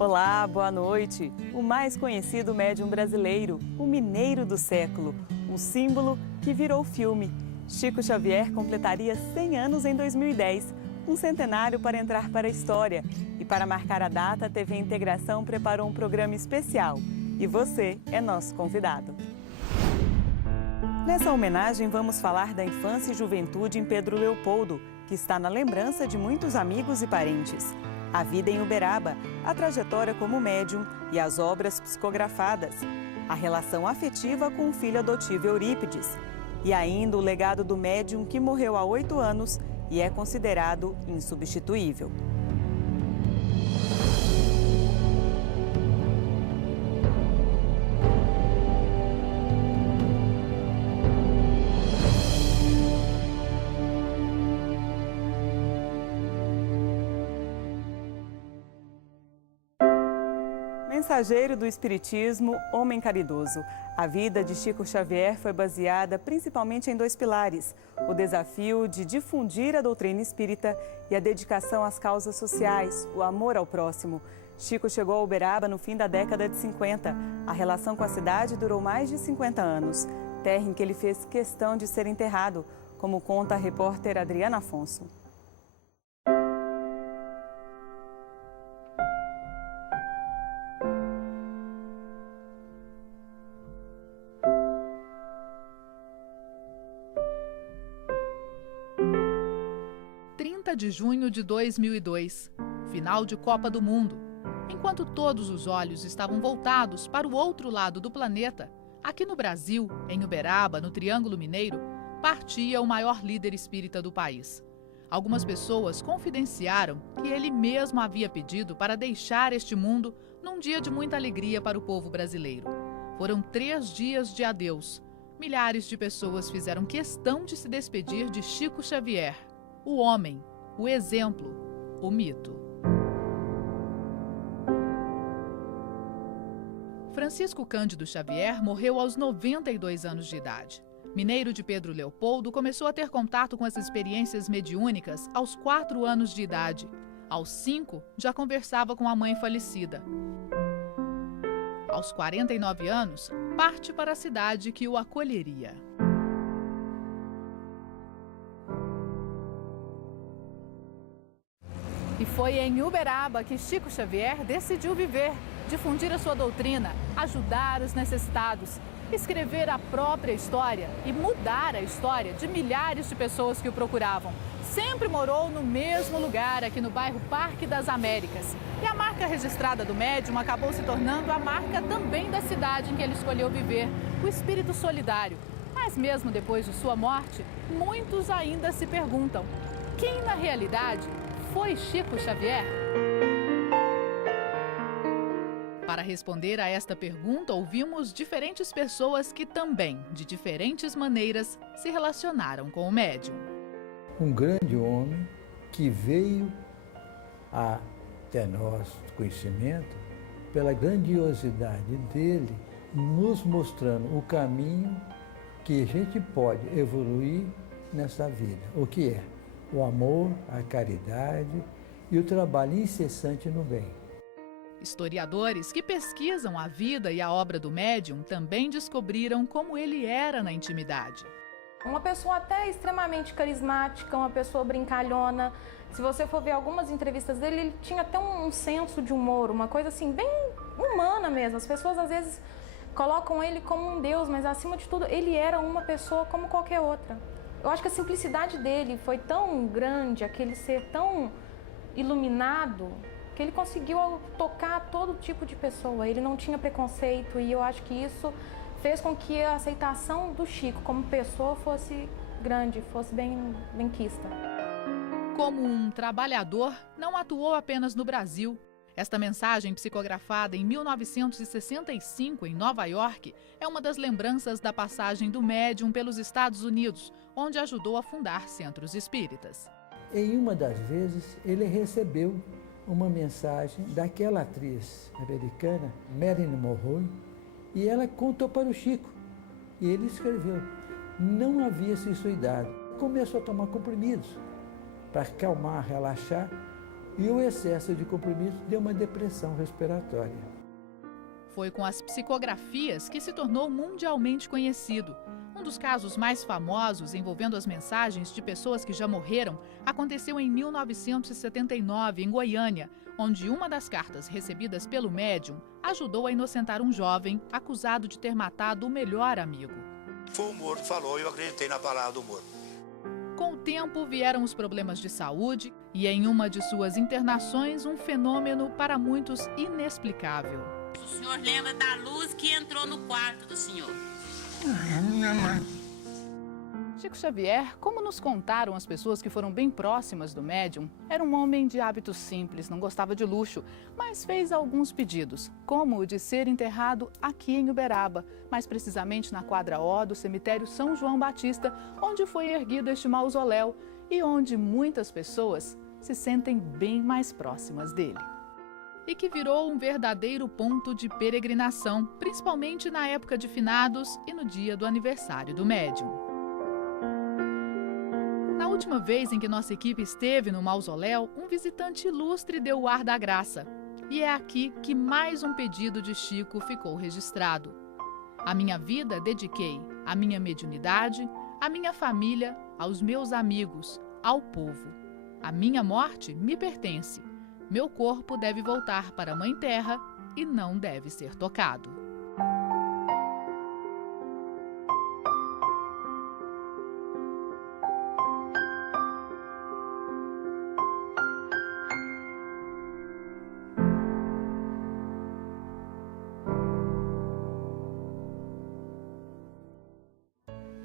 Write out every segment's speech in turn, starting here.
Olá, boa noite. O mais conhecido médium brasileiro, o Mineiro do Século, um símbolo que virou filme. Chico Xavier completaria 100 anos em 2010, um centenário para entrar para a história. E para marcar a data, a TV Integração preparou um programa especial. E você é nosso convidado. Nessa homenagem, vamos falar da infância e juventude em Pedro Leopoldo, que está na lembrança de muitos amigos e parentes. A vida em Uberaba, a trajetória como médium e as obras psicografadas. A relação afetiva com o filho adotivo Eurípides. E ainda o legado do médium que morreu há 8 anos e é considerado insubstituível. Mensageiro do Espiritismo, homem caridoso. A vida de Chico Xavier foi baseada principalmente em 2 pilares: o desafio de difundir a doutrina espírita e a dedicação às causas sociais, o amor ao próximo. Chico chegou a Uberaba no fim da década de 50. A relação com a cidade durou mais de 50 anos, terra em que ele fez questão de ser enterrado, como conta a repórter Adriana Afonso. De junho de 2002, final de Copa do Mundo. Enquanto todos os olhos estavam voltados para o outro lado do planeta, aqui no Brasil, em Uberaba, no Triângulo Mineiro, partia o maior líder espírita do país. Algumas pessoas confidenciaram que ele mesmo havia pedido para deixar este mundo num dia de muita alegria para o povo brasileiro. Foram 3 dias de adeus. Milhares de pessoas fizeram questão de se despedir de Chico Xavier, o homem, o exemplo, o mito. Francisco Cândido Xavier morreu aos 92 anos de idade. Mineiro de Pedro Leopoldo começou a ter contato com as experiências mediúnicas aos 4 anos de idade. Aos 5, já conversava com a mãe falecida. Aos 49 anos, parte para a cidade que o acolheria. E foi em Uberaba que Chico Xavier decidiu viver, difundir a sua doutrina, ajudar os necessitados, escrever a própria história e mudar a história de milhares de pessoas que o procuravam. Sempre morou no mesmo lugar, aqui no bairro Parque das Américas. E a marca registrada do médium acabou se tornando a marca também da cidade em que ele escolheu viver, o espírito solidário. Mas mesmo depois de sua morte, muitos ainda se perguntam: quem na realidade foi Chico Xavier? Para responder a esta pergunta, ouvimos diferentes pessoas que também, de diferentes maneiras, se relacionaram com o médium. Um grande homem que veio até nosso conhecimento pela grandiosidade dele, nos mostrando o caminho que a gente pode evoluir nessa vida. O que é? O amor, a caridade e o trabalho incessante no bem. Historiadores que pesquisam a vida e a obra do médium também descobriram como ele era na intimidade. Uma pessoa até extremamente carismática, uma pessoa brincalhona. Se você for ver algumas entrevistas dele, ele tinha até um senso de humor, uma coisa assim bem humana mesmo. As pessoas às vezes colocam ele como um deus, mas acima de tudo ele era uma pessoa como qualquer outra. Eu acho que a simplicidade dele foi tão grande, aquele ser tão iluminado, que ele conseguiu tocar todo tipo de pessoa. Ele não tinha preconceito e eu acho que isso fez com que a aceitação do Chico como pessoa fosse grande, fosse bem quista. Como um trabalhador, não atuou apenas no Brasil. Esta mensagem, psicografada em 1965 em Nova York, é uma das lembranças da passagem do médium pelos Estados Unidos, onde ajudou a fundar centros espíritas. Em uma das vezes, ele recebeu uma mensagem daquela atriz americana, Marilyn Monroe, e ela contou para o Chico. E ele escreveu: não havia se suicidado. Começou a tomar comprimidos para acalmar, relaxar, E o excesso de comprimidos deu uma depressão respiratória. Foi com as psicografias que se tornou mundialmente conhecido. Um dos casos mais famosos envolvendo as mensagens de pessoas que já morreram aconteceu em 1979, em Goiânia, onde uma das cartas recebidas pelo médium ajudou a inocentar um jovem acusado de ter matado o melhor amigo. Foi o Moro que falou e eu acreditei na palavra do Moro. Com o tempo vieram os problemas de saúde e, em uma de suas internações, um fenômeno para muitos inexplicável. O senhor lembra da luz que entrou no quarto do senhor? Minha mãe. Chico Xavier, como nos contaram as pessoas que foram bem próximas do médium, era um homem de hábitos simples, não gostava de luxo, mas fez alguns pedidos, como o de ser enterrado aqui em Uberaba, mais precisamente na quadra O do cemitério São João Batista, onde foi erguido este mausoléu e onde muitas pessoas se sentem bem mais próximas dele. E que virou um verdadeiro ponto de peregrinação, principalmente na época de finados e no dia do aniversário do médium. Na última vez em que nossa equipe esteve no mausoléu, um visitante ilustre deu o ar da graça. E é aqui que mais um pedido de Chico ficou registrado. A minha vida dediquei à minha mediunidade, à minha família, aos meus amigos, ao povo. A minha morte me pertence. Meu corpo deve voltar para a Mãe Terra e não deve ser tocado.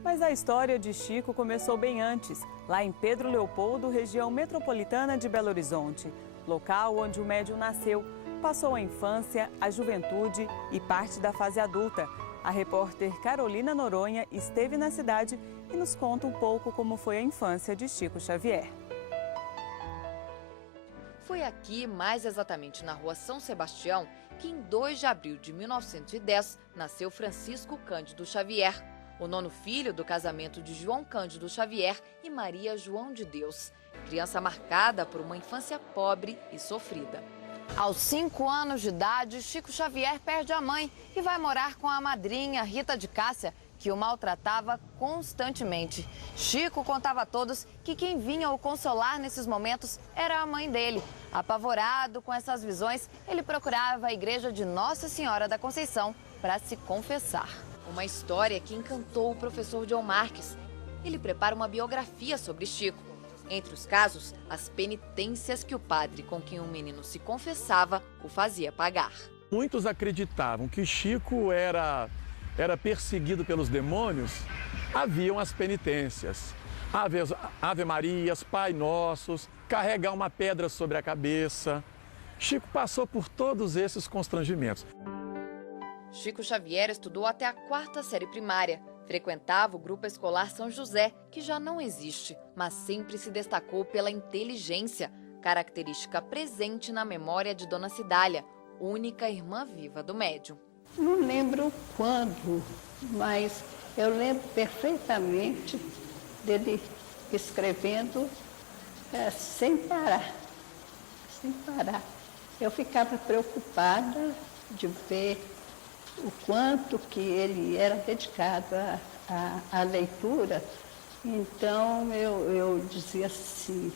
Mas a história de Chico começou bem antes, lá em Pedro Leopoldo, região metropolitana de Belo Horizonte, local onde o médium nasceu, passou a infância, a juventude e parte da fase adulta. A repórter Carolina Noronha esteve na cidade e nos conta um pouco como foi a infância de Chico Xavier. Foi aqui, mais exatamente na rua São Sebastião, que em 2 de abril de 1910 nasceu Francisco Cândido Xavier, o 9º filho do casamento de João Cândido Xavier e Maria João de Deus. Criança marcada por uma infância pobre e sofrida. Aos 5 anos de idade, Chico Xavier perde a mãe e vai morar com a madrinha Rita de Cássia, que o maltratava constantemente. Chico contava a todos que quem vinha o consolar nesses momentos era a mãe dele. Apavorado com essas visões, ele procurava a igreja de Nossa Senhora da Conceição para se confessar. Uma história que encantou o professor John Marques. Ele prepara uma biografia sobre Chico. Entre os casos, as penitências que o padre com quem o menino se confessava o fazia pagar. Muitos acreditavam que Chico era perseguido pelos demônios. Haviam as penitências, Ave Marias, Pai Nossos, carregar uma pedra sobre a cabeça. Chico passou por todos esses constrangimentos. Chico Xavier estudou até a 4ª série primária. Frequentava o grupo escolar São José, que já não existe, mas sempre se destacou pela inteligência, característica presente na memória de Dona Cidália, única irmã viva do médium. Não lembro quando, mas eu lembro perfeitamente dele escrevendo sem parar, sem parar. Eu ficava preocupada de ver o quanto que ele era dedicado à leitura. Então eu dizia assim,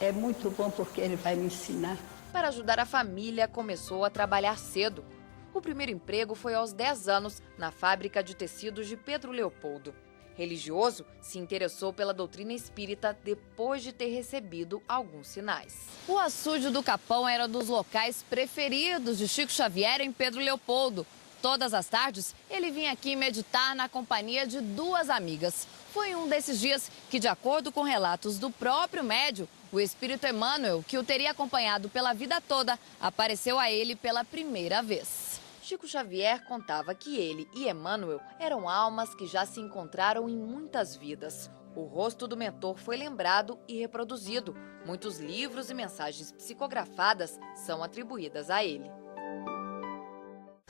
é muito bom porque ele vai me ensinar. Para ajudar a família, começou a trabalhar cedo. O primeiro emprego foi aos 10 anos, na fábrica de tecidos de Pedro Leopoldo. Religioso, se interessou pela doutrina espírita depois de ter recebido alguns sinais. O açude do Capão era um dos locais preferidos de Chico Xavier em Pedro Leopoldo. Todas as tardes, ele vinha aqui meditar na companhia de 2 amigas. Foi um desses dias que, de acordo com relatos do próprio médium, o espírito Emmanuel, que o teria acompanhado pela vida toda, apareceu a ele pela primeira vez. Chico Xavier contava que ele e Emmanuel eram almas que já se encontraram em muitas vidas. O rosto do mentor foi lembrado e reproduzido. Muitos livros e mensagens psicografadas são atribuídas a ele.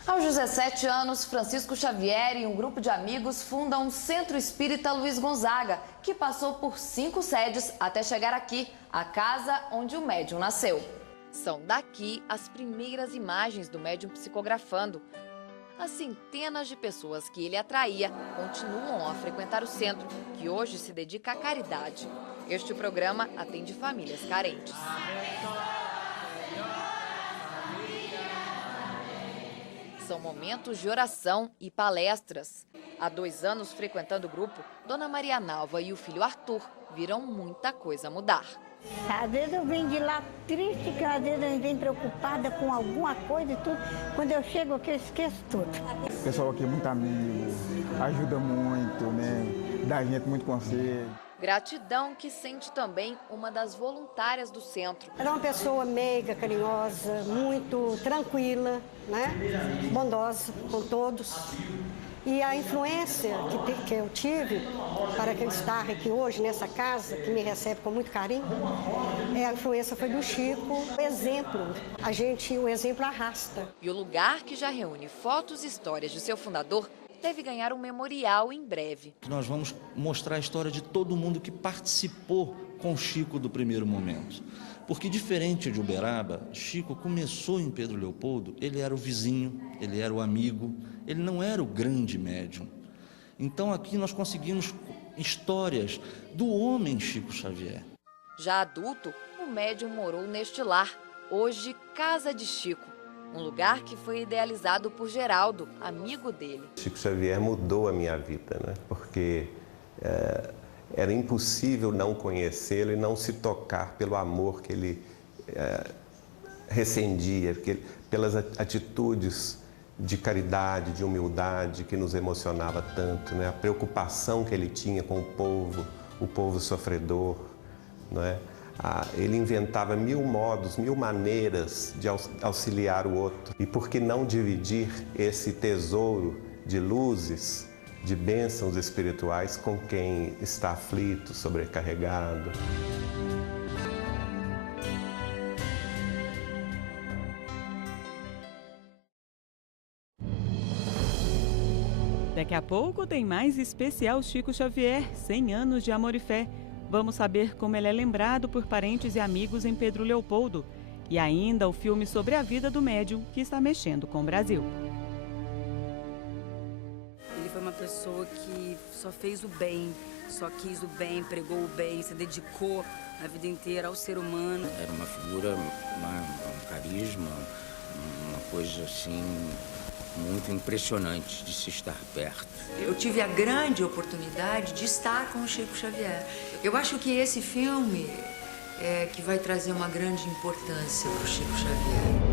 Aos 17 anos, Francisco Xavier e um grupo de amigos fundam o Centro Espírita Luiz Gonzaga, que passou por 5 sedes até chegar aqui, a casa onde o médium nasceu. São daqui as primeiras imagens do médium psicografando. As centenas de pessoas que ele atraía continuam a frequentar o centro, que hoje se dedica à caridade. Este programa atende famílias carentes. São momentos de oração e palestras. Há 2 anos frequentando o grupo, Dona Maria Nalva e o filho Arthur viram muita coisa mudar. Às vezes eu venho de lá triste, que às vezes eu venho preocupada com alguma coisa e tudo. Quando eu chego aqui, eu esqueço tudo. O pessoal aqui é muito amigo, ajuda muito, né? Dá gente muito conselho. Gratidão que sente também uma das voluntárias do centro. Ela é uma pessoa meiga, carinhosa, muito tranquila, né? Bondosa com todos. E a influência que eu tive para que eu estar aqui hoje nessa casa, que me recebe com muito carinho, a influência foi do Chico. O exemplo, o exemplo arrasta. E o lugar que já reúne fotos e histórias de seu fundador deve ganhar um memorial em breve. Nós vamos mostrar a história de todo mundo que participou com Chico do primeiro momento. Porque, diferente de Uberaba, Chico começou em Pedro Leopoldo, ele era o vizinho, ele era o amigo, ele não era o grande médium. Então, aqui nós conseguimos histórias do homem Chico Xavier. Já adulto, o médium morou neste lar, hoje Casa de Chico. Um lugar que foi idealizado por Geraldo, amigo dele. Chico Xavier mudou a minha vida, né? Porque era impossível não conhecê-lo e não se tocar pelo amor que ele recendia, pelas atitudes de caridade, de humildade que nos emocionava tanto, né? A preocupação que ele tinha com o povo sofredor, não é? Ele inventava 1000 modos, 1000 maneiras de auxiliar o outro. E por que não dividir esse tesouro de luzes, de bênçãos espirituais com quem está aflito, sobrecarregado? Daqui a pouco tem mais especial Chico Xavier, 100 anos de amor e fé. Vamos saber como ele é lembrado por parentes e amigos em Pedro Leopoldo. E ainda o filme sobre a vida do médium que está mexendo com o Brasil. Ele foi uma pessoa que só fez o bem, só quis o bem, pregou o bem, se dedicou a vida inteira ao ser humano. Era uma figura, um carisma, uma coisa assim muito impressionante de se estar perto. Eu tive a grande oportunidade de estar com o Chico Xavier. Eu acho que esse filme é que vai trazer uma grande importância para o Chico Xavier.